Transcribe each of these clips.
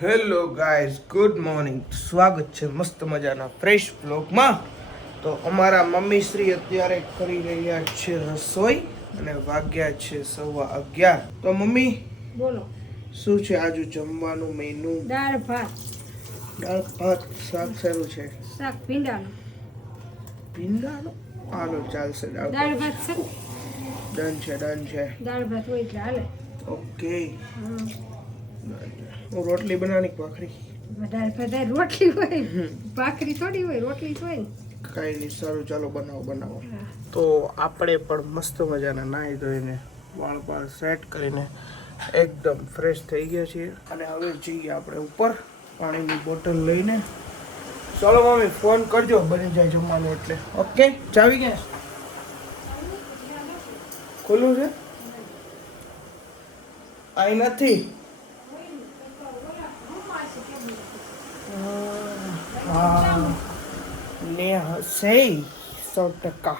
Hello guys, good morning. સ્વાગત છે મસ્ત મજાના ફ્રેશ બ્લોગમાં. તો અમારા મમ્મી શ્રી અત્યારે કરી રહ્યા છે રસોઈ અને વાગ્યા છે 11:15. તો મમ્મી બોલો. શું છે આજુ જમવાનું મેનુ? દાળ ભાત. દાળ ભાત, શાક સારું છે. શાક ભીંડાનું. ભીંડાનું? હાલો ચાલશે. દાળ ભાત છે. ડન છે, ડન છે. દાળ ભાત હોય એટલે હાલે. ઓકે. હા. હું રોટલી બનાવવાની કે ભાખરી? દાળ ભાત રોટલી હોય, ભાખરી થોડી હોય, રોટલી જ હોય. કાંઈ નહીં, સારું ચાલો બનાવો. હા. તો આપણે પણ મસ્ત મજાના નાહી ધોઈને વાળ બાળ સેટ કરીને એકદમ ફ્રેશ થઈ ગયા છીએ અને હવે જઈએ આપણે ઉપર પાણીની બોટલ લઈને. ચાલો મમ્મી ફોન કરજો બની જાય જમવાનું એટલે. ઓકે, ચાવી ગયા ખુલ્લું છે? અહીં નથી. હા ને હશે 100%.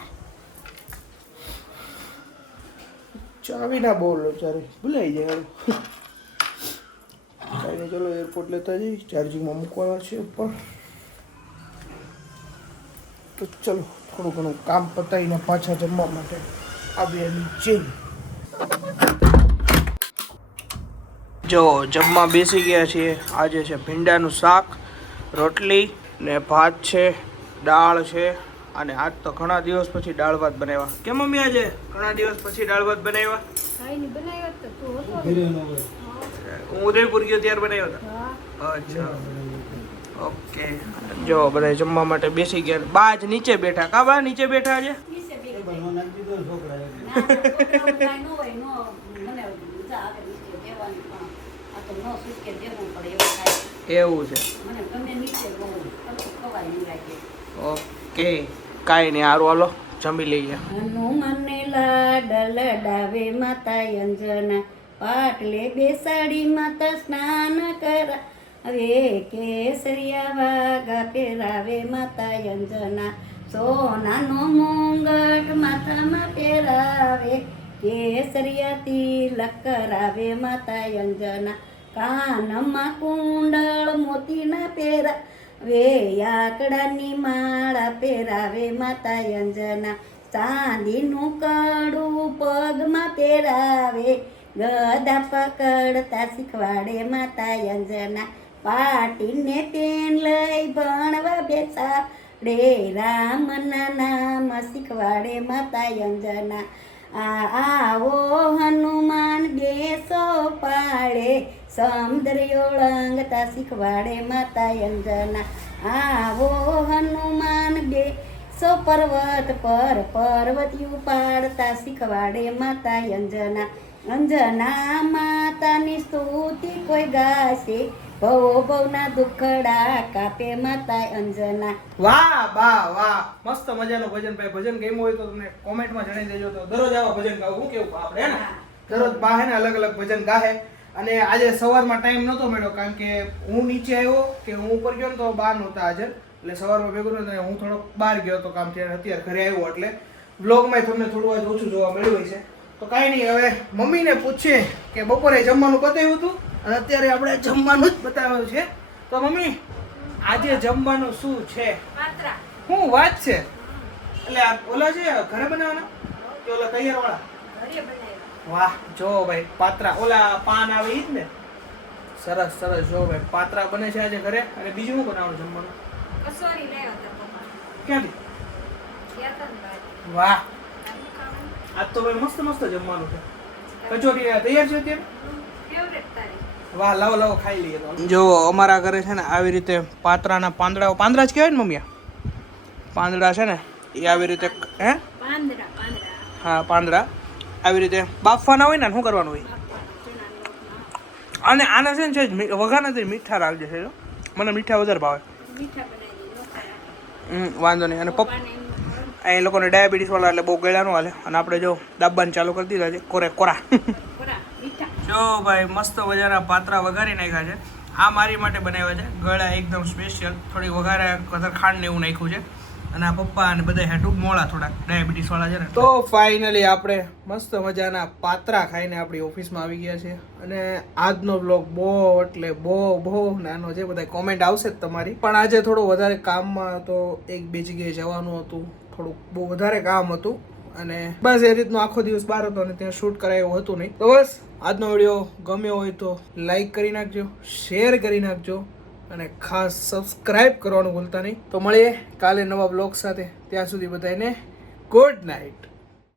ચાવી ના બોલો ચારે ભૂલાઈ જાય. કાંઈ નહીં, ચલો એરપોર્ટ લેતા જઈએ, ચાર્જિંગમાં મૂકવાના છે ઉપર. તો ચલો થોડું ઘણું કામ પતાવીને પાછા જમવા માટે આવીએ નીચે. જો જમવા બેસી ગયા છીએ. આજે છે ભીંડાનું શાક, રોટલી ને ભાત છે, દાળ છે. અને આજ તો ઘણા દિવસ પછી દાળ ભાત બનાવ્યા. કેમ મમ્મી આજે ઘણા દિવસ પછી દાળ ભાત બનાવ્યા? ખાઈને બનાવ્યો તો તું હતો. હું ઉદયપુર ગયો ત્યારે બનાવ્યો હતા. હા. અચ્છા, ઓકે. જો બધા જમવા માટે બેસી ગયા. બા જ નીચે બેઠા. કા બા નીચે બેઠા છે? એવું છે. ઓકે, કાંઈ નહીં, સારું હાલો જમી લઈએ. હનુમાનને લાડ લડાવે માતા અંજના, પાટલે બેસાડી માતા સ્નાન કરાવે, કેસરિયા વાગા પહેરાવે માતા અંજના, સોનાનો મુંગટ માથામાં પહેરાવે, કેસરિયા તિલક કરાવે માતા અંજના, કાનમાં કુંડળ મોતીના પહેરાવે, આકડાની માળા પહેરાવે માતા અંજના, ચાંદીનું કડું પગમાં પહેરાવે, ગદા પકડતા શીખવાડે માતા અંજના, પાટીને પેન લઈ ભણવા બેસાડે, રામના નામ શીખવાડે માતા અંજના, આવો હનુમાન બેસો પાડે, સમુદ્ર ઓળંગતા શીખવાડે માતા અંજના, આવો હનુમાન બેસો પર્વત પર, પર્વત ઉપાડતા શીખવાડે માતા અંજના, અંજના માતાની સ્તુતિ કોઈ ગાશે, ભવના દુખડા કાપે માતા અંજના. વાહ બા વાહ, મસ્ત મજાનું ભજન. ભાઈ ભજન ગમ્યું હોય તો તમને કોમેન્ટમાં જણાવી દેજો. તો દરરોજ આવા ભજન ગાવું. હું કેવું આપણે હે ને દરરોજ બા હે ને અલગ અલગ ભજન ગાહે. અને આજે સવારમાં ટાઈમ નહોતો મળ્યો કારણ કે હું નીચે આવ્યો કે હું ઉપર ગયો ને તો બા નહોતા હાજર, એટલે સવારમાં ભેગું નહોતું. હું થોડોક બહાર ગયો હતો કામથી, અત્યારે ઘરે આવ્યો એટલે વ્લોગમાં તમને થોડું આજ ઓછું જોવા મળ્યું હોય છે. તો કાંઈ નહીં, હવે મમ્મીને પૂછીએ કે બપોરે જમવાનું બતાવ્યું હતું અને અત્યારે આપણે જમવાનું જ બતાવ્યું છે. તો મમ્મી આજે જમવાનું શું છે? પાત્રા. શું વાત છે? એટલે આ ઓલા છે ઘરે બનાવવાના કે ઓલા તૈયાર વાળા? ઘરે બનાવ્યા. વાહ, જો ભાઈ પાત્રા, ઓલા પાન આવે ઈ જ ને? સરસ સરસ. જો ભાઈ પાત્રા બને છે આજે ઘરે. અને બીજું શું બનાવવાનું જમવાનું? કસોરી લાવ્યા હતા પપ્પા. ક્યાંથી? ગયા હતા ને બહાર. વાહ, આનું ખાવાનું. આજ તો ભાઈ મસ્ત મસ્ત જમવાનું છે. કચોરી તૈયાર છે અત્યારે? ફેવરેટ તારી. વાહ, લાવો લાવો ખાઈ લઈએ. તો જો અમારા ઘરે છે ને આવી રીતે પાત્રાના પાંદડા જ કહેવાય ને મમ્મી? પાંદડા છે ને એ આવી રીતે હે પાંદડા. હા પાંદડા આવી રીતે બાફવાના હોય ને શું કરવાનું હોય? અને આને છે ને વઘાર નથી, મીઠા રાખજે છે. મને મીઠા વધારે ભાવે. મીઠા બનાવી વાંધો નહીં. અને એ લોકોને ડાયાબિટીસ વાળા એટલે બહુ ગળ્યા ન હાલે. અને આપણે જો દાબવાનું ચાલુ કરી દીધા છે કોરા. જો ભાઈ મસ્ત મજાના પાત્રા વઘારી નાખ્યા છે. આ મારી માટે બનાવ્યા છે, ગળા એકદમ સ્પેશિયલ. થોડી વઘારે ખાંડ ને એવું નાખ્યું છે અને આ પપ્પા અને બધા હેઠું મોળા થોડાક ડાયાબિટીસ વાળા છે ને. તો ફાઇનલી આપણે મસ્ત મજાના પાત્રા ખાઈને આપણી ઓફિસમાં આવી ગયા છે અને આજનો બ્લોગ બહુ નાનો છે. બધા કોમેન્ટ આવશે જ તમારી, પણ આજે થોડું વધારે કામમાં તો એક બે જગ્યાએ જવાનું હતું, થોડુંક બહુ વધારે કામ હતું અને બસ એ રીતનો આખો દિવસ બહાર હતો અને ત્યાં શૂટ કરાય એવું હતું નહીં. તો બસ આજનો વિડીયો ગમ્યો હોય તો લાઈક કરી નાખજો, શેર કરી નાખજો અને ખાસ સબસ્ક્રાઇબ કરવાનું ભૂલતા નહીં. તો મળીએ કાલે નવા બ્લોગ સાથે. ત્યાં સુધી બધાને ગુડ નાઇટ.